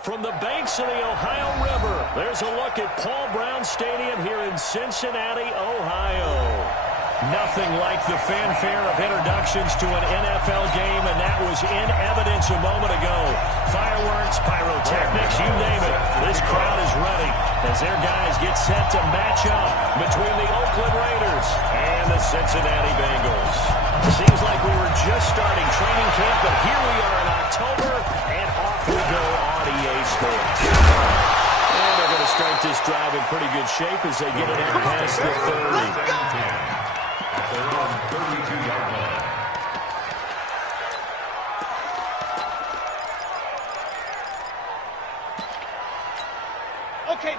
From the banks of the Ohio River, there's a look at Paul Brown Stadium here in Cincinnati, Ohio. Nothing like the fanfare of introductions to an NFL game, and that was in evidence a moment ago. Fireworks, pyrotechnics, you name it. This crowd is ready as their guys get set to match up between the Oakland Raiders and the Cincinnati Bengals. Seems like we were just starting training camp, but here we are in October, and off we go on EA Sports. And they're going to start this drive in pretty good shape as they get it out past the 30.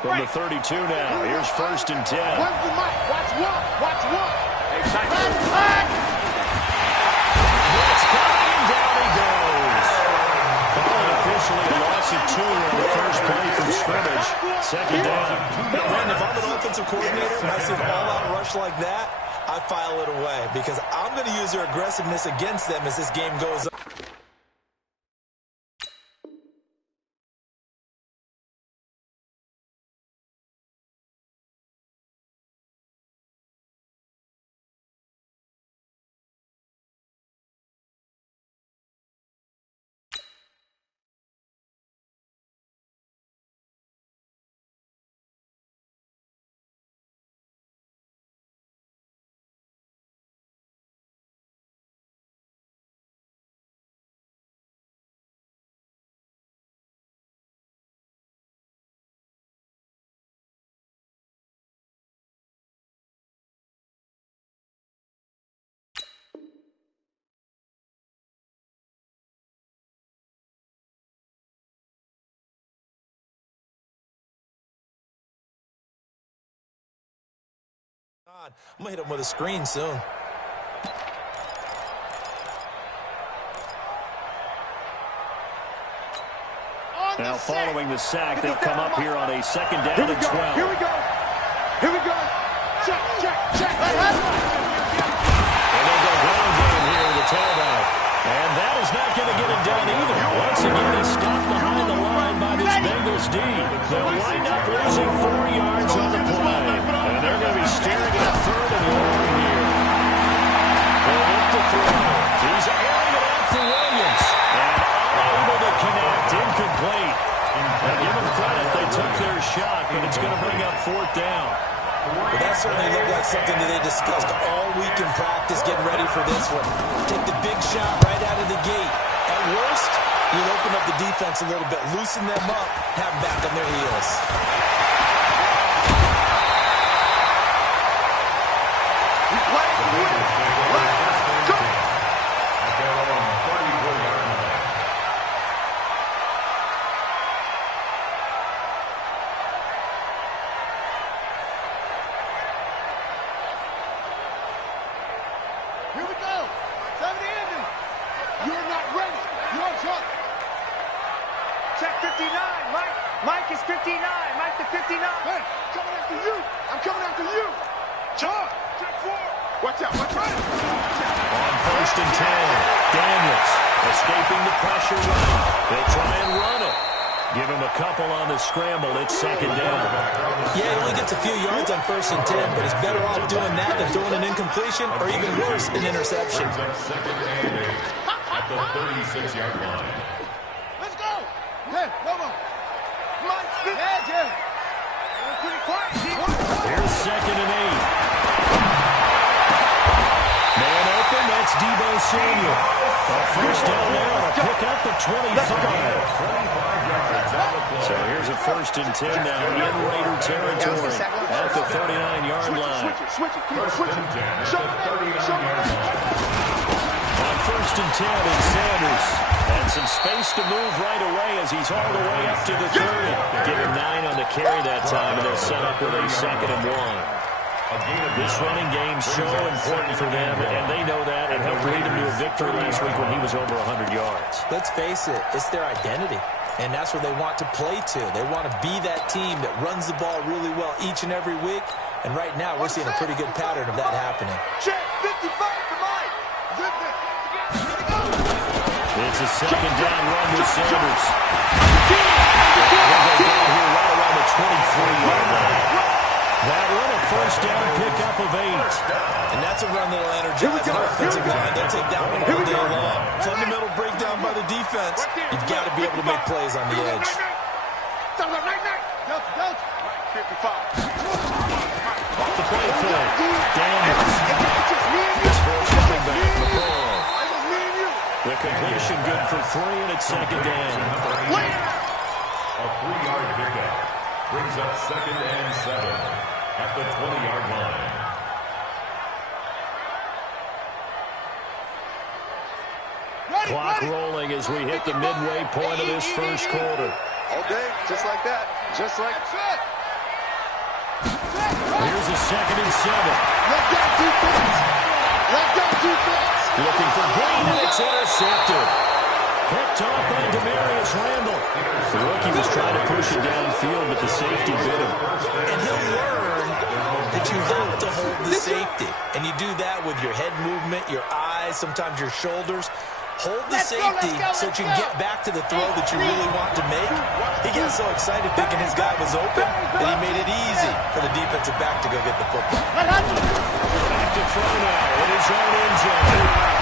From the 32 now, here's 1st and 10. Watch one. It's coming, and down he goes. Call it officially a loss of 2 on the first play from scrimmage. 2nd down. Brandon, if I'm an offensive coordinator and I see an all-out rush like that, I file it away because I'm going to use their aggressiveness against them as this game goes on. I'm going to hit him with a screen soon. Now following the sack, they'll come up here on a 2nd down and 12. Here we go. Check. And they'll go ground game here with the tailback. And that is not going to get it done either. Once again, he's stopped behind the line by this Bengals D. They'll wind up losing 4 yards on the play. And they're going to be staring at 3rd and long here. They'll look to throw. He's airing it out for Williams. And unable to connect. Incomplete. And give them credit. They took their shot, but it's going to bring up 4th down. Well, that certainly looked like something that they discussed all week in practice, getting ready for this one. Take the big shot right out of the gate. At worst, you'll open up the defense a little bit, loosen them up, have them back on their heels. We play to win. Let's go. Here we go. 70 ending. You're not ready. You're drunk. Check 59. Mike is 59. Mike to 59. Hey, coming after you. I'm coming after you. Charge. Check 4. Watch out. Watch right. On 1st and 10, Daniels escaping the pressure run. They'll try and run it. Give him a couple on the scramble. It's 2nd down. Yeah, he only gets a few yards on 1st and 10, but he's better off doing that than throwing an incompletion or even worse, an interception. At the 36-yard line. Let's go. Hey, come on. Mike, yeah. We're pretty quiet. Here's 2nd and 8. Man open, that's Deebo Samuel. First down now to pick up the 25. So here's a 1st and 10 now in Raider territory at the 39-yard line. Switch it. Show it. On 1st and 10, it's Sanders. And some space to move right away as he's all the way up to the 30. Give him 9 on the carry that time, and they'll set up with a 2nd and 1. This running game's so important for them, and they know that, and helped lead them to a victory last week when he was over 100 yards. Let's face it, it's their identity, and that's where they want to play to. They want to be that team that runs the ball really well each and every week, and right now we're seeing a pretty good pattern of that happening. Check 55 for Mike. The It's a second down run with Sanders. They'll go down here right around the 23-yard line. That run, a first down pickup of 8. And that's a run that'll energize an offensive line. They'll take that one all day long. Fundamental breakdown by the defense. You've got to be able to make plays on the edge. Off the play fake. Daniels. His first running back, McCall. The completion good for 3, and it's second down. A 3-yard pickup brings up 2nd and 7 at the 20-yard line. Clock rolling as we hit the midway point of this first quarter. All day, just like that. Just like that. Here's a 2nd and 7. Let that defense. Let that defense. Looking for Green, and it's intercepted. Picked off by Demarius Randall. The rookie was trying to push it downfield, but the safety bit him. And he'll learn that you have to hold the safety. And you do that with your head movement, your eyes, sometimes your shoulders. Hold the safety so that you can get back to the throw that you really want to make. He got so excited thinking his guy was open that he made it easy for the defensive back to go get the football. Back to throw now in his own end zone.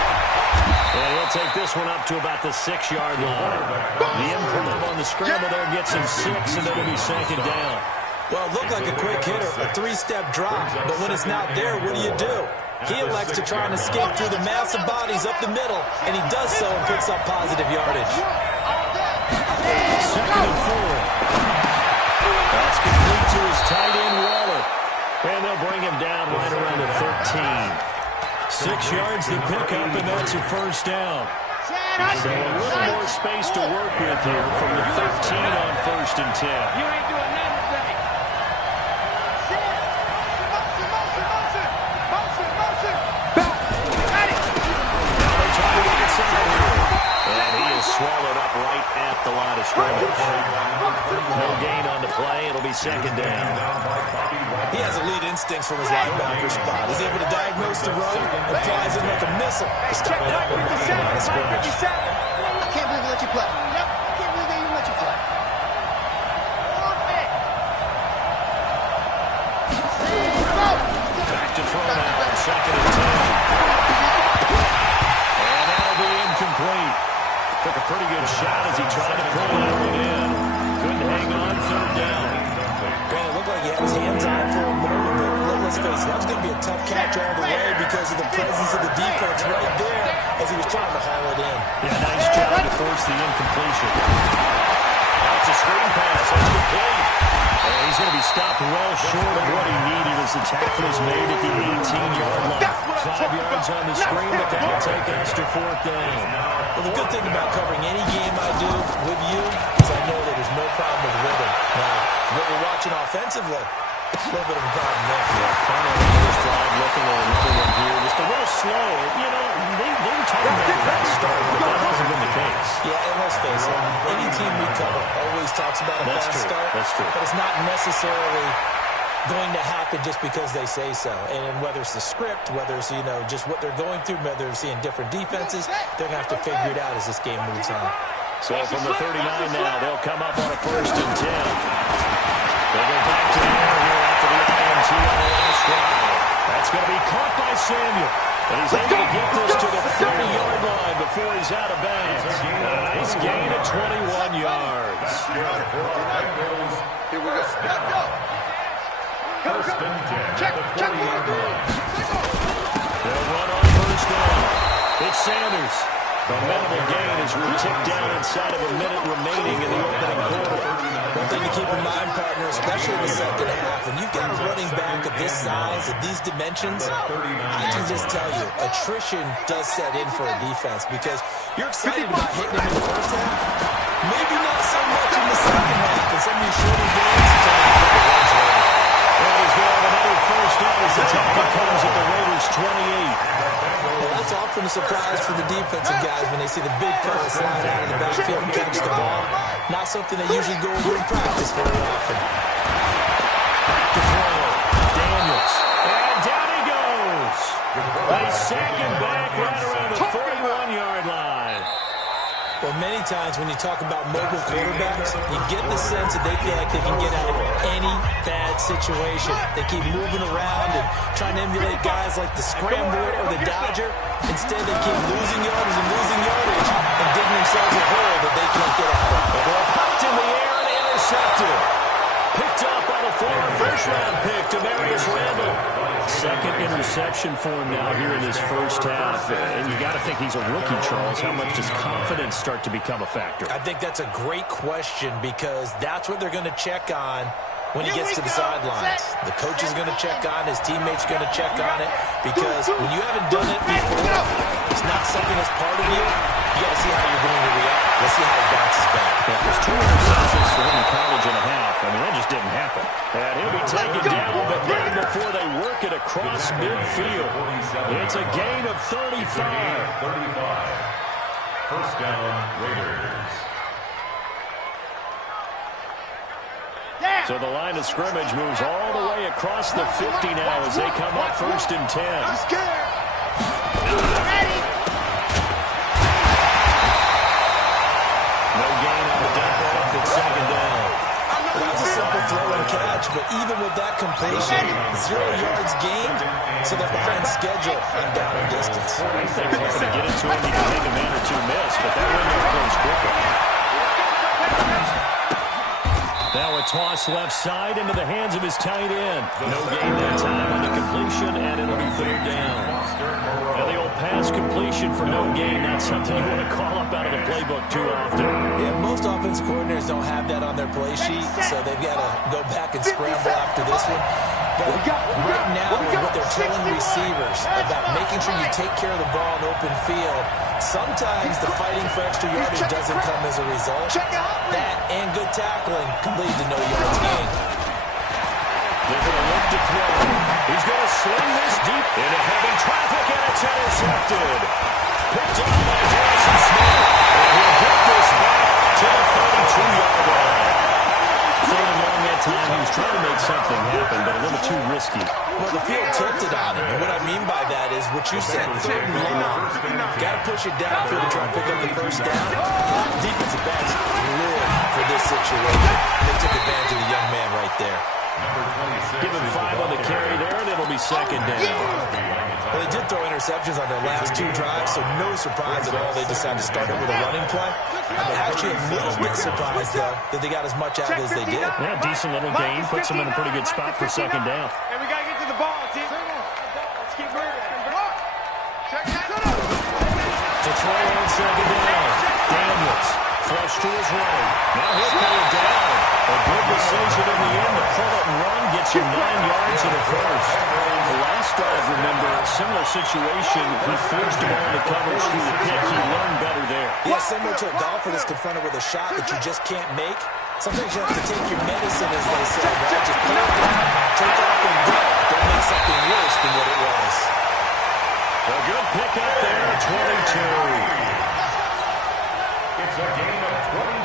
And he'll take this one up to about the 6-yard line. The improv on the scramble there gets him 6, and it'll be second down. Well, it looked like a quick hitter, a 3-step drop. But when it's not there, what do? He elects to try and escape through the massive bodies up the middle, and he does so and picks up positive yardage. Second and 4. That's complete to his tight end, Waller. And they'll bring him down right around the 13. 6 yards the pickup, and that's a first down. So a little more space to work with here from the 13 on 1st and 10. You ain't doing nothing today. And he is swallowed up right at the line of scrimmage. No gain on the play. It'll be second down. He has elite instincts from his linebacker spot. He's able to diagnose the run and flies in like a missile. Stop that one at the line of scrimmage. I can't believe they let you play. Yep. I can't believe they even let you play. Back to throw now. Second and 10. And that'll be incomplete. Took a pretty good shot as he tried to pull that one in. Couldn't hang on, 3rd down. Granted, it looked like he had his hands on it for a moment, but let's face it, that was going to be a tough catch all the way because of the presence of the defense right there as he was trying to haul it in. Yeah, nice job to force the incompletion. That's a screen pass. That's complete. And he's going to be stopped well short of what he needed as the tackle is made at the 18-yard line. 5 yards on the screen, but that'll take extra 4th down. Well, the good thing about covering any game I do with you is I know that there's no problem with rhythm. Now, what we're watching offensively, a little bit of a problem there. Yeah, final on the first drive, looking at another one here. Just a little slow. You know, they were talking about a fast start, but that hasn't been the case. Yeah, and let's face it, any team we cover always talks about a fast start. That's true. But it's not necessarily going to happen just because they say so. And whether it's the script, whether it's, just what they're going through, whether they're seeing different defenses, they're going to have to figure it out as this game moves on. So from the 39 now, they'll come up on a 1st and 10. They'll go back to the air here after the INT on the last drive. That's going to be caught by Samuel. And he's able to get this to the 30-yard line before he's out of bounds. A nice gain of 21 yards. Here we go. First and 10 at the 40-yard line. They'll run on 1st down. It's Sanders. The minimal gain as we tick down inside of a minute remaining in the opening quarter. One thing to keep in mind, partner, especially in the second half, when you've got a running back of this size, of these dimensions, I can just tell you, attrition does set in for a defense because you're excited about hitting him in the first half. Maybe not so much in the second half, and some of these shorter games, Well, he's going to have another first down as the tackle comes at the Raiders' 28. Well, that's often a surprise for the defensive guys when they see the big fella slide out of the backfield and catch the ball. Not something they usually go over in practice very often. Back to throw. Daniels. And down he goes. They sack him back right around the 41-yard line. many times when you talk about mobile quarterbacks, you get the sense that they feel like they can get out of any bad situation. They keep moving around and trying to emulate guys like the Scrambler or the Dodger. Instead, they keep losing yardage and digging themselves a hole that they can't get out of. The ball popped in the air and intercepted. Picked up by the former first-round pick, Demarius Randall. Second interception for him now here in his first half. And you got to think he's a rookie, Charles. How much does confidence start to become a factor? I think that's a great question because that's what they're going to check on when he gets to the sidelines. The coach is going to check on, his teammates going to check on it, because when you haven't done it before, it's not something that's part of you. You got to see how you're going to react. Let's see how it bounces back. Yeah, there's 2 interceptions for him in college and a half. I mean, that just didn't happen. And he'll be taken down, but not before they work it across midfield. It's a gain of 35. First down, Raiders. So the line of scrimmage moves all the way across the 50 now as they come up first and 10. I'm scared. Ready. No gain on the dump off at second down. That was a simple throw and catch, but even with that completion, 0 yards gained, so they're behind schedule on down and distance. I think they're going to get it to him. He can take a man or 2 miss, but that window closed quickly. Now a toss left side into the hands of his tight end. No gain that time on the completion, and it'll be third down. And the old pass completion for no gain, not something you want to call up out of the playbook too often. Yeah, most offensive coordinators don't have that on their play sheet, so they've got to go back and scramble after this one. But right now, what they're telling receivers about making sure you take care of the ball in open field, sometimes the fighting for extra yardage doesn't come as a result. That and good tackling can lead to no yards gained. They're going to look to throw. He's going to swing this deep into heavy traffic, and it's intercepted. Picked up by Harrison Smith. And he'll get this back to the 32-yard line. Third and long that time. He was trying to make something happen, but a little too risky. Well, the field tilted on him, and what I mean by that is what you said, third and long. Got to push it downfield to try and pick up the first down. Defensive backs really for this situation. They took advantage of the young man right there. Give him 5 on the carry there, and it'll be second down. Well, they did throw interceptions on their last 2 drives, so no surprise at all they decided to start it with a running play. I'm actually a little bit surprised, though, that they got as much out as they did. Yeah, decent little gain. Puts them in a pretty good spot for second down. And we got to get to the ball, team. Let's keep moving. To throw on second down. Daniels, flush to his right. Now he'll pull it down. A good decision in the end to pull it and run. Gets him 9 yards in the first. The last drive, remember, similar situation. He forced him on the coverage through the pick. He learned better there. Yeah, similar to a golfer that's confronted with a shot that you just can't make. Sometimes you have to take your medicine, as they say, right? Just pull it down, take off and go. Don't make something worse than what it was. A good pick up there, 22. It's a gain of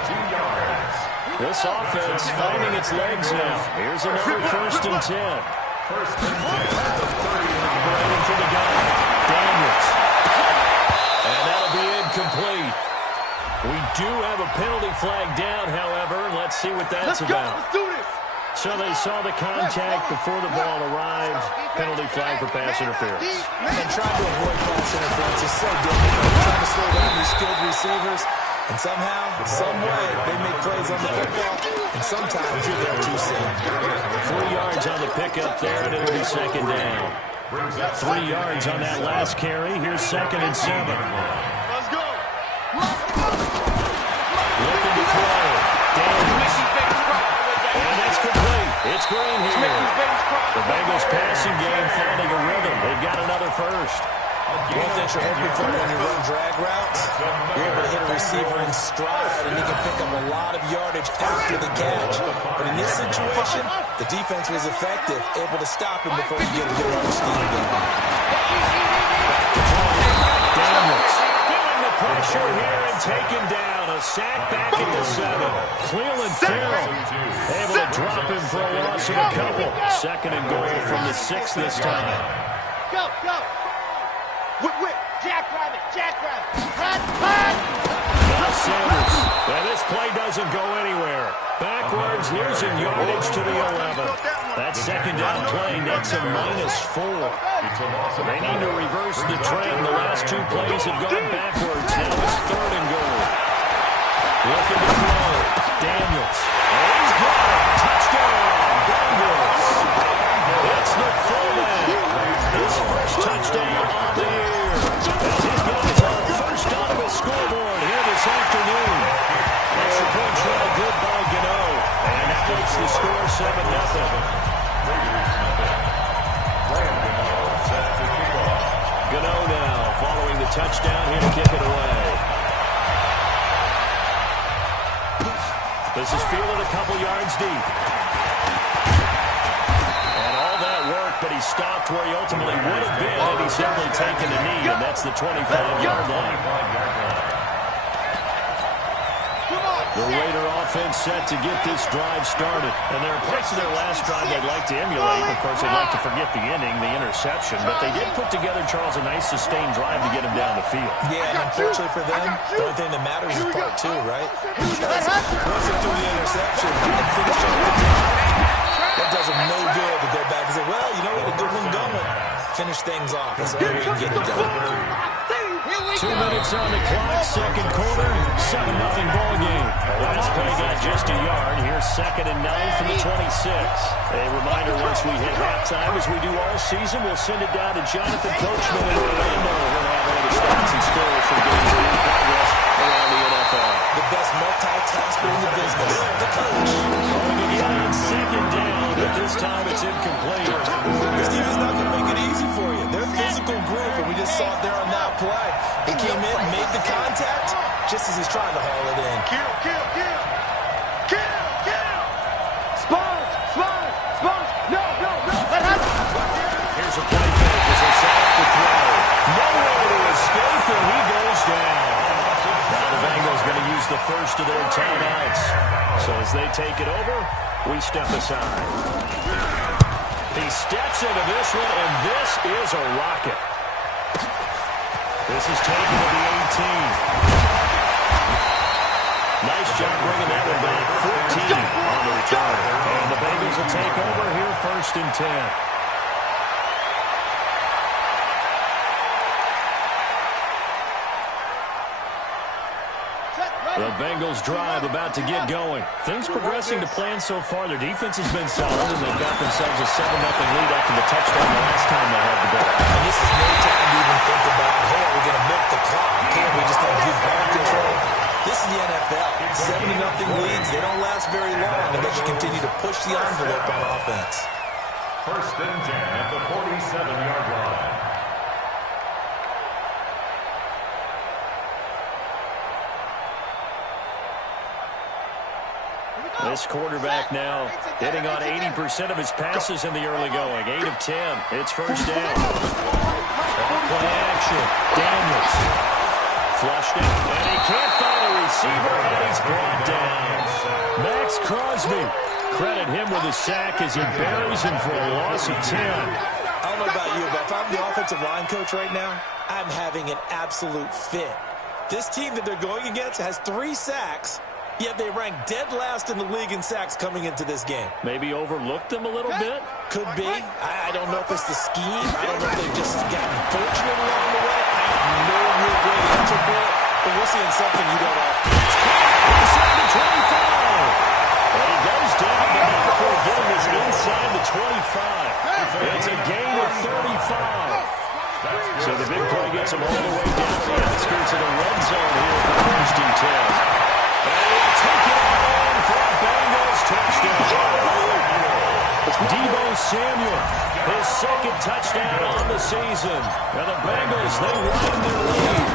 22 yards. This offense finding its legs now. Here's another first and 10. First and 10. Operating for the gun. Daniels. And that'll be incomplete. We do have a penalty flag down, however. Let's see what that's about. Let's do this. So they saw the contact before the ball arrived. Penalty flag for pass interference. And trying to avoid pass interference is so difficult. Trying to slow down these skilled receivers. And somehow, some way, they make plays on the football. And sometimes you're there too soon. 3 yards on the pickup there, and it'll be second down. 3 yards on that last carry. Here's second and 7. Let's go. Looking to throw. Daniels. And that's complete. It's green here. The Bengals passing game finding a rhythm. They've got another first. One thing you're hoping for when you run drag routes, you're able to hit a receiver in stride, and he can pick up a lot of yardage after the catch. But in this situation, the defense was effective, able to stop him before he get a good run scheme going. Daniels feeling the pressure here and taken down. A sack back at the 7. Cleveland Farrell able to drop him for a loss of a couple. Second and goal from the 6 this time. Go, go. Whip, whip. Jackrabbit, jackrabbit. Run, run. Now Sanders. And this play doesn't go anywhere. Backwards, losing yardage to the 11. That second down play nets a -4. They need to reverse the trend. The last two plays have gone backwards. Now it's 3rd and goal. Looking to throw. Daniels. And he's got it. Touchdown. Bengals. It's the fullback. His first touchdown on the year. As his guys are first on the scoreboard here this afternoon. Extra point try good by Gano. And that makes the score 7-0. Gano now following the touchdown here to kick it away. This is fielded a couple yards deep. And all that work, but he stopped where he ultimately would have been had he simply taken a knee, and that's the 25-yard line. The Raider offense set to get this drive started. And there are parts of their last drive they'd like to emulate. Of course, they'd like to forget the inning, the interception. But they did put together, Charles, a nice sustained drive to get him down the field. Yeah, and unfortunately for them, the only thing that matters is part 2, right? Because once they do the interception and finish off the drive, that does them no good to go back and say, well, you know, we had a good one going. Finish things off. That's the only way we can get it done. 2 minutes on the clock, second quarter, 7-0 ball game. Last play got just a yard. Here's 2nd and 9 from the 26. A reminder, once we hit halftime, as we do all season, we'll send it down to Jonathan Coachman in Orlando. He'll have all the stats and scores from games in progress around the NFL. The best multitasker in the business, the coach. Going again on 2nd down, but this time it's incomplete. This team is not going to make it easy for you. They're a physical group, and we just saw it there on that play. He came in, made the contact, just as he's trying to haul it in. Kill. Sponge. No. Here's a play fake as they set up the throw. Nowhere to escape, and he goes down. Now the Bengals going to use the first of their timeouts. So as they take it over, we step aside. He steps into this one, and this is a rocket. This is taken to the 18. Nice job bringing that one back. 14 on the return. And the Bengals will take over here 1st and 10. The Bengals drive about to get going. Things progressing to plan so far. Their defense has been solid, and they've got themselves a 7-0 lead after the touchdown the last time they had the ball. And this is no time to even think about, hey, are we going to milk the clock? Can we just have good ball control? This is the NFL. 7-0 leads. They don't last very long unless you continue to push the envelope on offense. 1st and 10 at the 47-yard line. This quarterback now hitting on 80% of his passes in the early going. 8 of 10. It's 1st down. Play action. Daniels. Flushed it. And he can't find a receiver, and he's brought down. Max Crosby. Credit him with a sack as he buries him for a loss of 10. I don't know about you, but if I'm the offensive line coach right now, I'm having an absolute fit. This team that they're going against has 3 sacks, yet they rank dead last in the league in sacks coming into this game. Maybe overlooked them a little bit? Could be. I don't know if it's the scheme. I don't know if they've just gotten fortunate along the way. I have no real great answer for it, but we're seeing something you don't know. Inside the 25. And he goes down before getting this inside the 25. It's a gain of 35. So the big play gets him all the way down the outskirts of the red zone here for 1st and 10. And he'll take it on for a Bengals touchdown. Deebo Samuel, his 2nd touchdown on the season. And the Bengals, they widen their lead.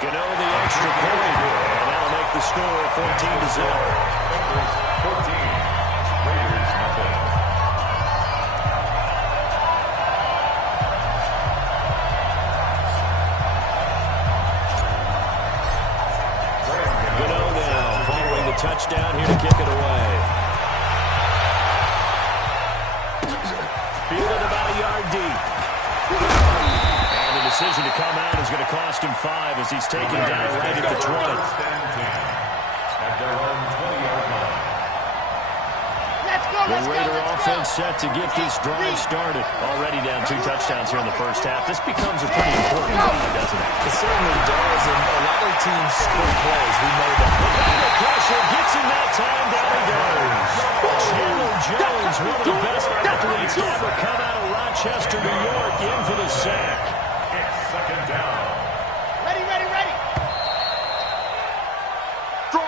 Gano the extra point, and that'll make the score 14-0. 14. Raiders nothing. Gano now following the touchdown here to kick it away. Fielded about a yard deep. And it is decision to come out is going to cost him 5 as he's taken down right at the 20. At their own 20-yard line. The Raider offense set to get this drive started. Already down 2 touchdowns here in the first half. This becomes a pretty important drive, doesn't it? It certainly does, and a lot of teams score plays. We know that. The pressure gets him that time. Down he goes. Chandler Jones, one of the best athletes to ever come out of Rochester, New York, in for the sack. It's second down. Ready.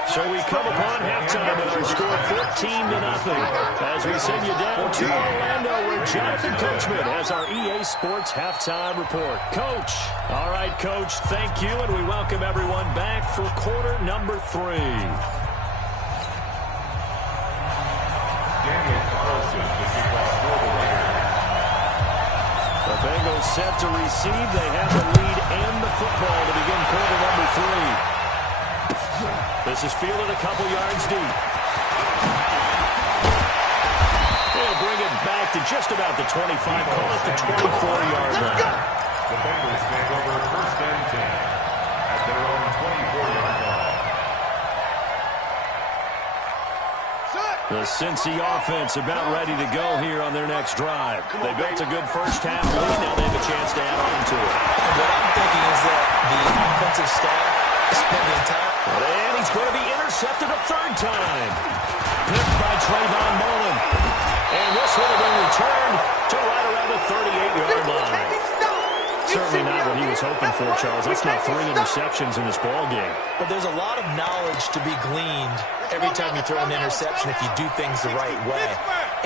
So we come upon halftime with our score 14-0. As we send you down to Orlando where Jonathan Coachman has our EA Sports halftime report. Coach. All right, Coach, thank you, and we welcome everyone back for quarter number 3. Daniel Carlson, the kickoff for the Raiders. The Bengals set to receive. They have the lead and the football to begin quarter number 3. This is fielded a couple yards deep. They'll bring it back to just about the 25, call it the 24-yard line. The Bengals take over first and 10 at their own 24-yard line. The Cincy offense about ready to go here on their next drive. They built a good first half lead. Now they have a chance to add on to it. And what I'm thinking is that the offensive staff spent the entire... And he's going to be intercepted a 3rd time. Picked by Trayvon Mullen. And this would have been returned to right around the 38-yard line. Certainly not what he was hoping for, Charles. That's now 3 interceptions in this ball game. But there's a lot of knowledge to be gleaned every time you throw an interception if you do things the right way.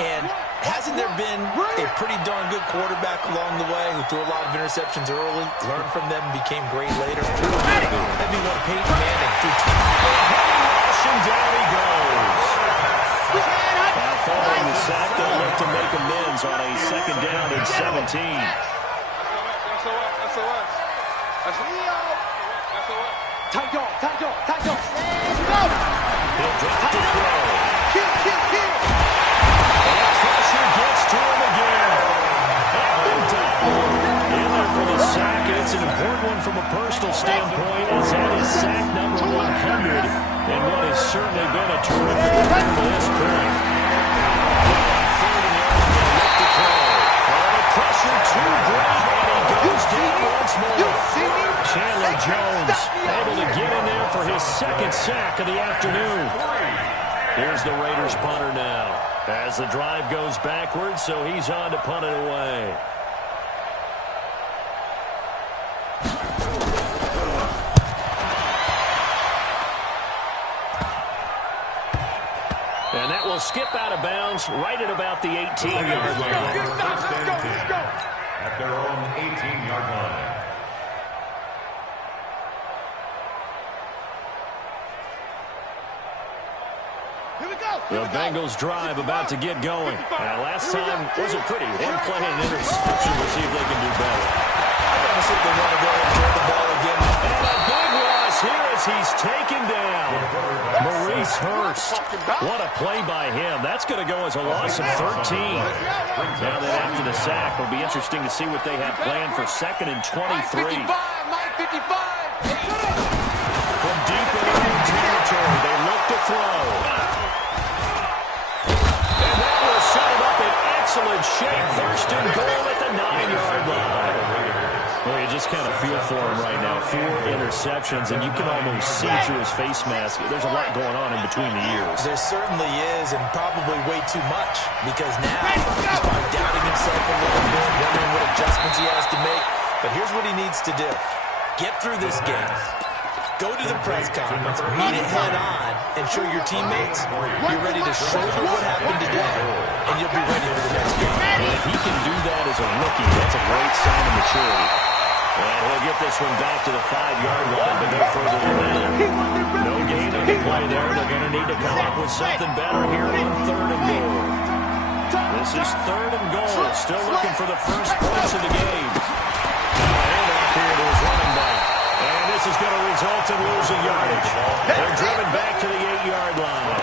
And hasn't there been a pretty darn good quarterback along the way who threw a lot of interceptions early, learned from them, became great later? That'd be one Peyton Manning. And down he goes. Now following the sack, they'll look to make amends on a 2nd down and 17. He'll drop to throw. And pressure gets to him again. And down. In there for the sack. It's an important one from a personal standpoint, as that is sack number 100. And what has certainly been a terrific run to this point. Third and they'll look to throw. The pressure too great, and he goes down once more. Chandler Jones able to get in there for his 2nd sack of the afternoon. Here's the Raiders punter now. As the drive goes backwards, so he's on to punt it away. And that will skip out of bounds right at about the 18-yard line. At their own 18-yard line. The Bengals drive about to get going. Last time wasn't pretty. One play and interception. We'll see if they can do better. I want to see if they want to go ahead and throw the ball again. And a big loss here as he's taken down. Maurice Hurst. What a play by him. That's going to go as a loss of 13. Now that after the sack, it'll be interesting to see what they have planned for 2nd and 23. From deep in their own territory, they look to throw. Set him up in excellent shape. 1st and goal at the 9-yard line. Well, you just kind of feel for him right now. 4 interceptions, and you can almost see through his face mask. There's a lot going on in between the ears. There certainly is, and probably way too much, because now he's probably doubting himself a little bit, wondering what adjustments he has to make. But here's what he needs to do. Get through this game. Go to the press conference, meet it head on, and show your teammates you're ready to shoulder what happened today, and you'll be ready for the next game. And if he can do that as a rookie, that's a great sign of maturity. And he'll get this one back to the 5-yard line, but no further than that. No gain on the play there. They're going to need to come up with something better here on 3rd and goal. This is 3rd and goal. Still looking for the first points of the game. Handoff here to his running back. And this is going to result in losing yardage. They're driven back to the 8-yard line.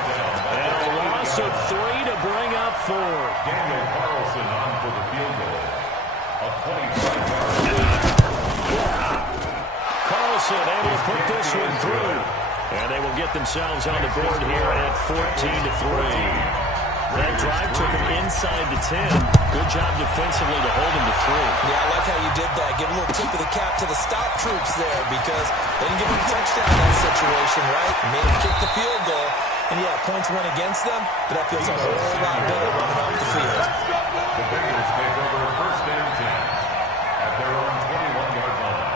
And a loss of 3 to bring up 4. Daniel Carlson on for the field goal. A 25-yard lead. Carlson able to put this one through. And they will get themselves on the board here at 14-3. That drive took him inside the 10. Good job defensively to hold him to 3. Yeah, I like how you did that. Give a little tip of the cap to the stop troops there because they didn't give him a touchdown in that situation, right? Made him kick the field goal. And, yeah, points went against them, but that feels a whole lot better running off the field. The Bengals take over first and 10 at their own 21-yard line.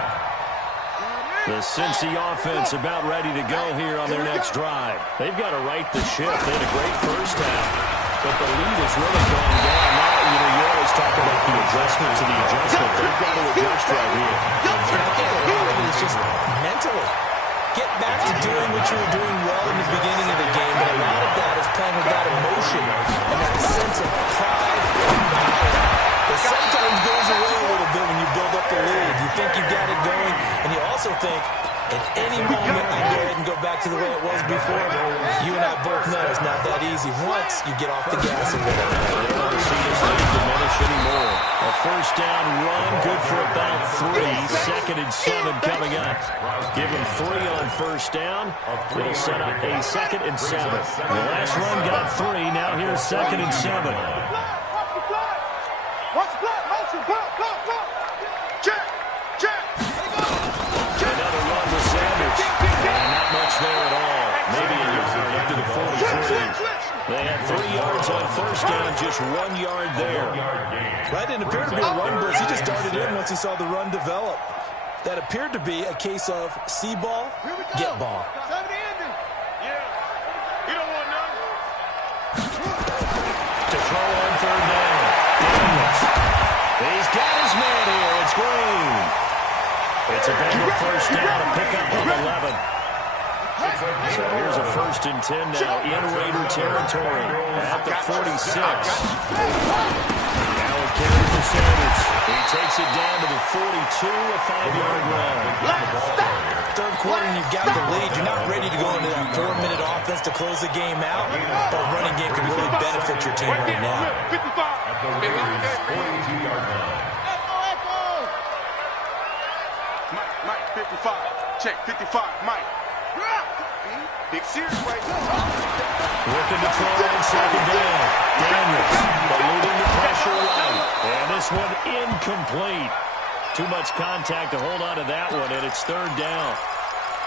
The Cincy offense about ready to go here on their next drive. They've got to right the ship. They had a great first half, but the lead is really going down. Now, you always talk about the adjustment to the adjustment. They've got to adjust right here. I think a lot of it is just mentally. Get back to doing what you were doing well in the beginning of the game, but a lot of that is playing with that emotion and that sense of pride that sometimes goes away a little bit when you build up the lead. You think you got it going, and you also think at any moment I can go ahead and go back to the way it was before. You and I both know it's not that easy once you get off the gas and go down. They don't want to see this lead diminish anymore. A first down run, good for about 3. 2nd and 7 coming up. Give him 3 on first down. It'll set up a 2nd and 7. The last run got 3. Now here's 2nd and 7. Watch the block, motion, block. Check. Another run with Sanders. And not much there at all. Maybe a yard up to the 43. They had 3 yards on first down, just 1 yard there. Right, didn't appear to be a run blitz. He just darted in once he saw the run develop. That appeared to be a case of see ball, get ball. To throw on third down. Daniels. He's got his man here. It's Green. It's a Bengal first down, a pickup of 11. So here's a 1st and 10 now in Raider territory at the 46. Now a carry for Sanders. He takes it down to the 42, a 5-yard run. Third quarter and you've got the lead. You're not ready to go into that 4-minute offense to close the game out, but a running game can really benefit your team right now. At the Raiders' 42-yard line. Mike, 55. Check, 55, Mike. Big serious right now. Looking to throw on 2nd down. Daniels eluding the pressure right. And this one incomplete. Too much contact to hold on to that one, and it's 3rd down.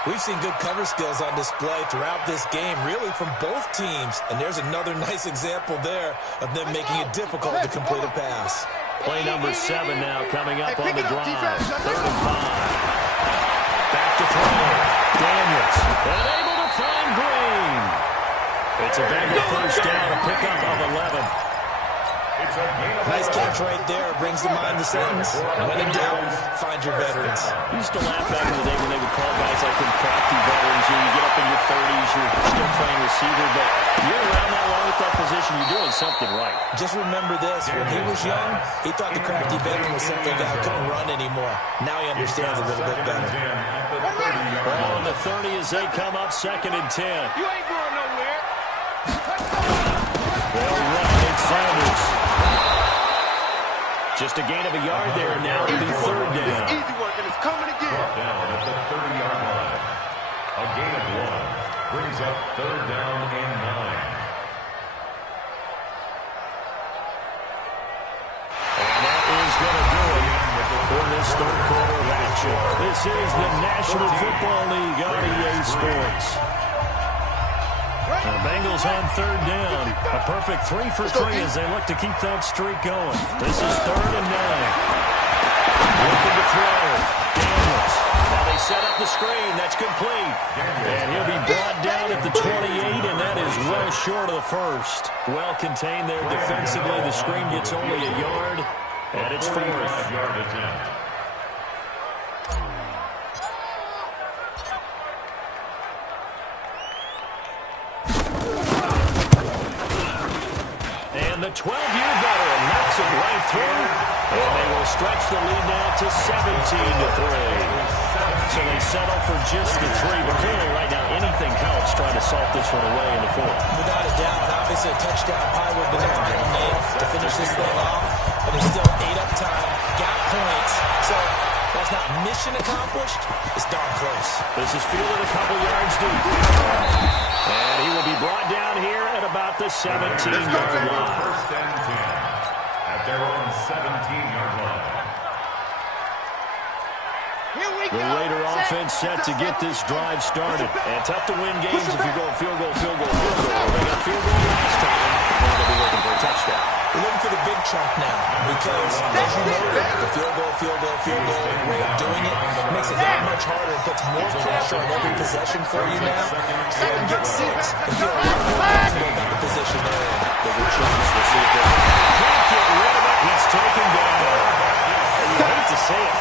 We've seen good cover skills on display throughout this game, really from both teams. And there's another nice example there of them making it difficult to complete a pass. Play number 7 now coming up on the drive. 3rd and 5. Back to throw. Daniels. And able to find Green. It's a Bengal first down, a pickup of 11. Nice catch right there. Brings to mind the sentence, when in doubt, find your veterans. We used to laugh back in the day when they would call guys like them crafty veterans. You get up in your 30s, you're still playing receiver, but you're around that long with that position, you're doing something right. Just remember this, when he was young, he thought the crafty veteran was simply a guy who couldn't run anymore. Now he understands a little bit better. Ball on the 30 as they come up, 2nd and 10. You ain't going nowhere. They'll run it, Sanders. Just a gain of a yard there, now it'll be 3rd down. Easy work, and it's coming again. Brought down at the 30-yard line. A gain of 1 brings up 3rd down and 9. And that is going to do it for this 3rd quarter of action. This is the National Football League on EA Sports. The Bengals on 3rd down. A perfect 3 for 3 as they look to keep that streak going. This is 3rd and 9. Looking to throw. Daniels. Now they set up the screen. That's complete. And he'll be brought down at the 28, and that is well short of the 1st. Well contained there defensively. The screen gets only a yard, and it's 4th. Yard attempt. And the 12-year veteran knocks it right through. And they will stretch the lead now to 17-3. So they settle for just the 3. But clearly right now anything helps trying to salt this one away in the 4th. Without a doubt, and obviously a touchdown probably would have been their final name to finish this thing off. But it's still 8 up time, got points. So that's not mission accomplished, it's darn close. This is fielded a couple yards deep. And he will be brought down here at about the 17-yard line. First and 10 at their own 17-yard line. The Raider offense set to get this drive started. And tough to win games if you're going field goal, field goal, field goal. They got field goal last time. Now they'll be looking for a touchdown. We're looking for the big chunk now because, as you noted, the field goal way of doing it makes it that much harder. It puts more pressure on every possession for you now. Second get 6 and feel a lot more comfortable about the position they're in. Bigger chance. We'll see if they can't get rid of it. He's taken down. You hate to say it,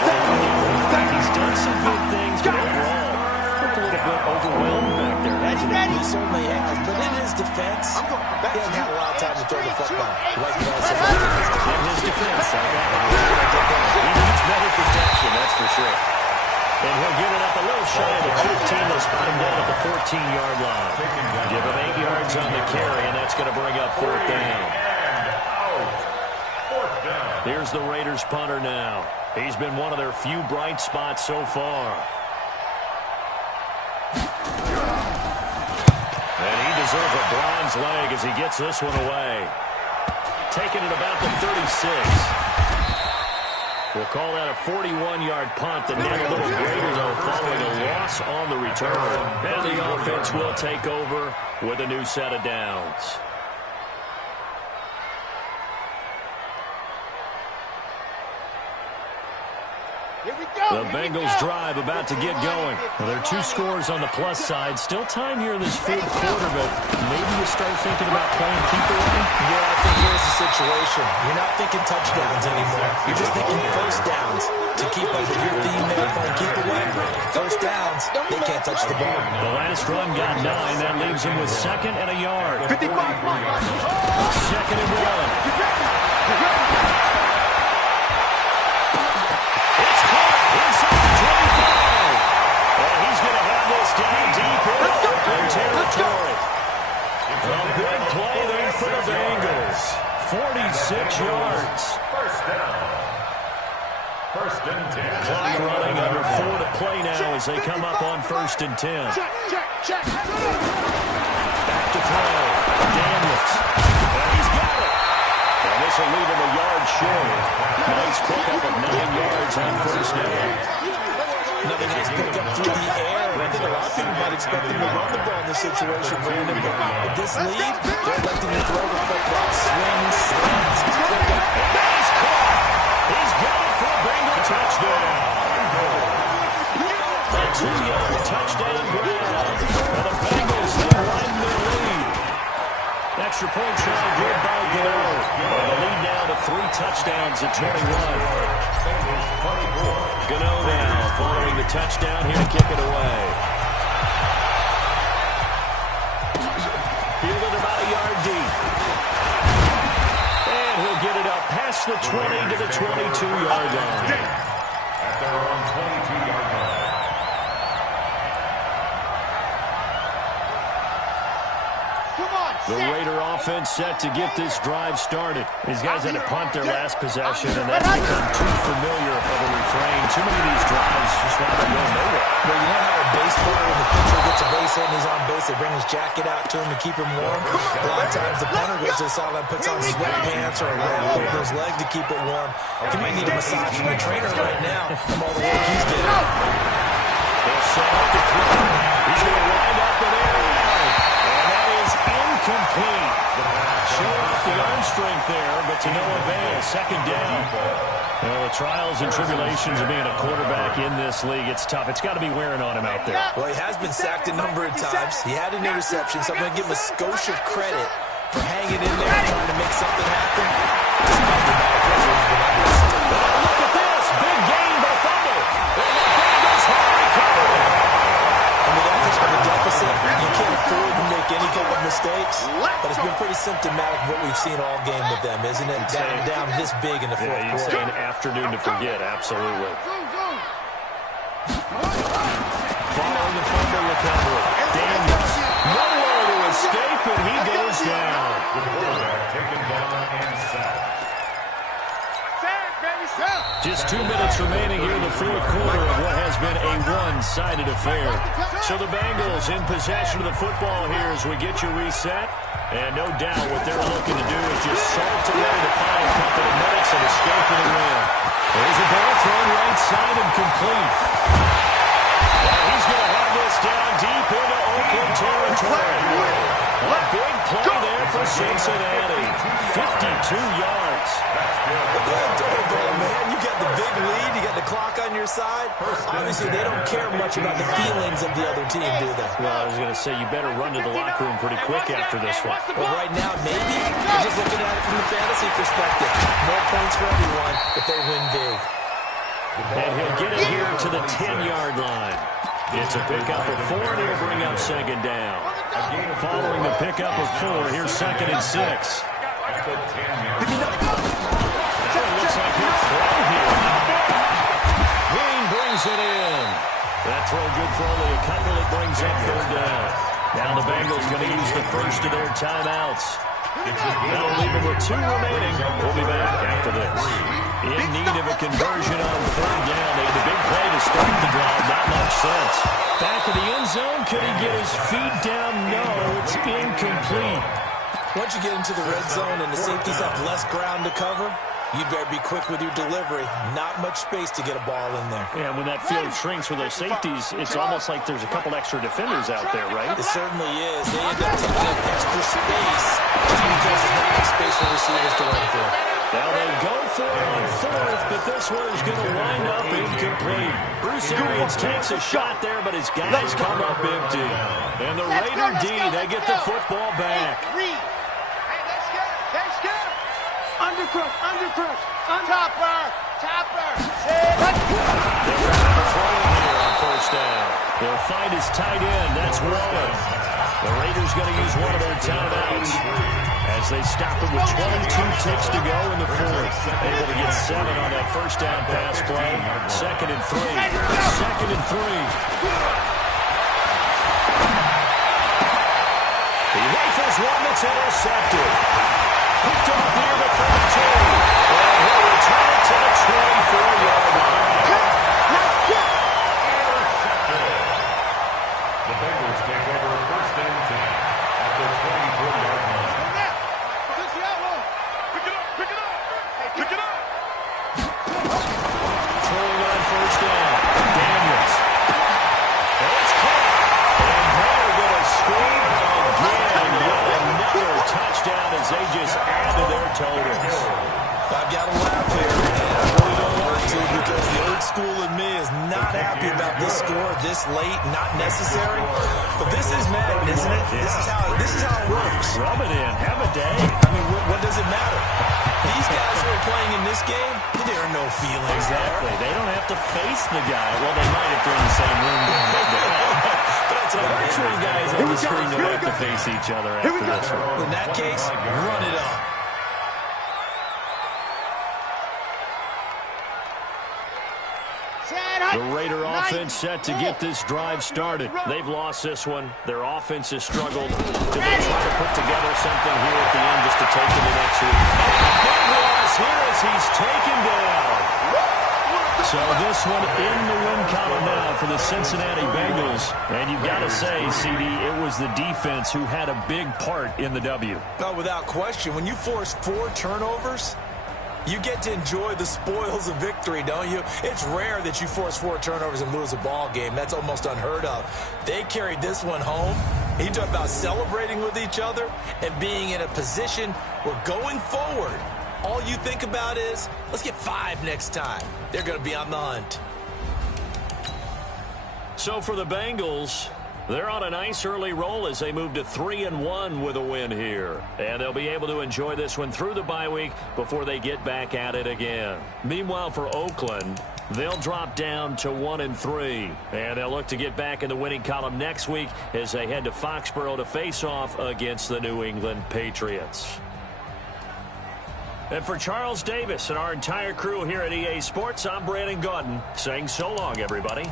but he's done some good things, but overall, looked a little bit overwhelmed back there, hasn't he? He certainly has, but in his defense, he hasn't had a lot of time to throw the football. Like the rest of In his defense, he needs better protection, that's for sure. And he'll give it up a little shy of the 15. They'll spot him down at the 14-yard line. Give him 8 yards on the carry, and that's going to bring up 4th down. Here's the Raiders punter now. He's been one of their few bright spots so far. And he deserves a bronze leg as he gets this one away. Taking it about the 36. We'll call that a 41-yard punt. The net a little greater, though, following a loss on the return. And the offense will take over with a new set of downs. The Bengals drive about to get going. Well, there are 2 scores on the plus side. Still time here in this 4th quarter, but maybe you start thinking about playing keep away? Yeah, I think here's the situation. You're not thinking touchdowns anymore. You're just thinking first downs. To keep up with your theme there, playing keep away. First downs, they can't touch the ball. The last run got 9. That leaves him with 2nd and a yard. 55. 2nd and 1. Down deep in open territory. A big play there for the Bengals. 46 yards. First down. First and 10. Clock running under 4 to play now as they come up on 1st and 10. Check. Back to throw. Daniels. And he's got it. And this will leave him a yard short. Nice pickup of 9 yards on 1st down. Nothing else picked up through the air, and I think a lot of people might expect him to run the ball in this situation, Brandon. But with this lead, they're electing to throw the football. Swing, slants, pick up. He's caught. He's got it for a Bengal touchdown. A 2-yard touchdown grab. And the Bengals have widen their lead. Extra point try good by Gano. And the lead now to 3 touchdowns at 21. Gano now following the touchdown here to kick it away. Fielded about a yard deep. And he'll get it up past the 20 to the 22-yard line. At their own 22-yard line. The Raider offense set to get this drive started. These guys had to punt their last possession, and that's become too familiar of a refrain. Too many of these drives just want to go nowhere. Well, you know how a baseball, when the pitcher gets a base hit and he's on base, they bring his jacket out to him to keep him warm. A lot of times the punter goes to the sideline, puts on sweatpants or a robe over his leg to keep it warm. He might need a massage from the trainer right now from all the work he's getting. They'll set up the throw. He's going to wind up in air. And that is incomplete. Showing off the arm strength there, but to no avail. 2nd down. Well, the trials and tribulations of being a quarterback in this league, it's tough. It's got to be wearing on him out there. Well, he has been sacked a number of times. He had an interception, so I'm going to give him a skosh of credit for hanging in there and trying to make something happen. Despite the amount of pressure he's been under. Look at this. Big gain by fumble. And the Bengals have recovered it. And with that much of a deficit, you can't afford to make any kind of mistakes. But it's been pretty symptomatic of what we've seen all game with them, isn't it? Down this big in the 4th quarter. You'd say an afternoon to forget, absolutely. Following the fumble recovery. Daniels. Nowhere to escape, and he goes down. The quarterback taken down and sacked. Sack, baby, sack. Just 2 minutes remaining here in the fourth quarter of what has been a one-sided affair. So the Bengals in possession of the football here as we get you reset. And no doubt what they're looking to do is just salt away the final couple of minutes and escape with a win. There's a ball thrown right side and complete. And he's going to have this down deep into Oakland territory. A big play there for Cincinnati. 52 yards. Man, you got the big lead, you got the clock on your side. Obviously, they don't care much about the feelings of the other team, do they? Well, I was going to say, you better run to the locker room pretty quick after this one. Well, right now, maybe they're just looking at it from the fantasy perspective. More points for everyone if they win big. And he'll get it here to the 10-yard line. It's a pickup of 4, and he'll bring up second down. Following the pickup of 4, here's 2nd and 6. Looks like he'll throw here. Green brings it in. That throw good for only a couple. It brings up 3rd down. Now the Bengals going to use the first of their timeouts. That'll leave them with 2 remaining. We'll be back after this. In need of a conversion on 3rd down. They had a big play to start the drive. Not much sense. Back of the end zone. Could he get his feet down? No, it's incomplete. Once you get into the red zone and the safeties have less ground to cover, you better be quick with your delivery. Not much space to get a ball in there. Yeah, when that field shrinks for those safeties, it's almost like there's a couple extra defenders out there, right? It certainly is. They end up taking up extra space just because there's not enough space for receivers to run through. Now they go for it on 4th, but this one is going to wind up incomplete. Bruce Arians takes a shot there, but his guys come up empty. And the Raider D, they get the football back. Undercrook, topper. Here on 1st down. They'll find his tight end. That's Waller. The Raiders going to use one of their timeouts as they stop it with 22 ticks to go in the 4th. Able to get 7 on that 1st down pass play. 2nd and 3. 2nd and 3. He rifles one that's intercepted. Picked off near the 32. And he'll return it to the 24-yard line. The Bengals take over 1st and 10 at the 24-yard line. Pick it up. Throwing on 1st down. Daniels. And it's caught. And they're going to score again. Yet another touchdown as they just add to their totals. I've got to laugh here, and I really don't want to because the old school in me is not happy about this score this late, not necessary. But this is Madden, isn't it? This is how it works. Rub it in. Have a day. I mean, what does it matter? These guys who are playing in this game, there are no feelings Exactly. there. They don't have to face the guy. Well, they might if they're in the same room doing head-to-head. But the virtual guys on the screen don't have to face each other after this one. In that case, run it up. The Raider offense set to get this drive started. They've lost this one. Their offense has struggled. Do they try to put together something here at the end just to take into next week? Big loss here as he's taken down. So this one in the win column now for the Cincinnati Bengals. And you've got to say, CD, it was the defense who had a big part in the W. Oh, without question. When you force 4 turnovers, you get to enjoy the spoils of victory, don't you? It's rare that you force 4 turnovers and lose a ball game. That's almost unheard of. They carried this one home. You talk about celebrating with each other and being in a position where going forward, all you think about is, let's get 5 next time. They're going to be on the hunt. So for the Bengals, they're on a nice early roll as they move to 3-1 with a win here. And they'll be able to enjoy this one through the bye week before they get back at it again. Meanwhile, for Oakland, they'll drop down to 1-3. And they'll look to get back in the winning column next week as they head to Foxborough to face off against the New England Patriots. And for Charles Davis and our entire crew here at EA Sports, I'm Brandon Gaudin saying so long, everybody.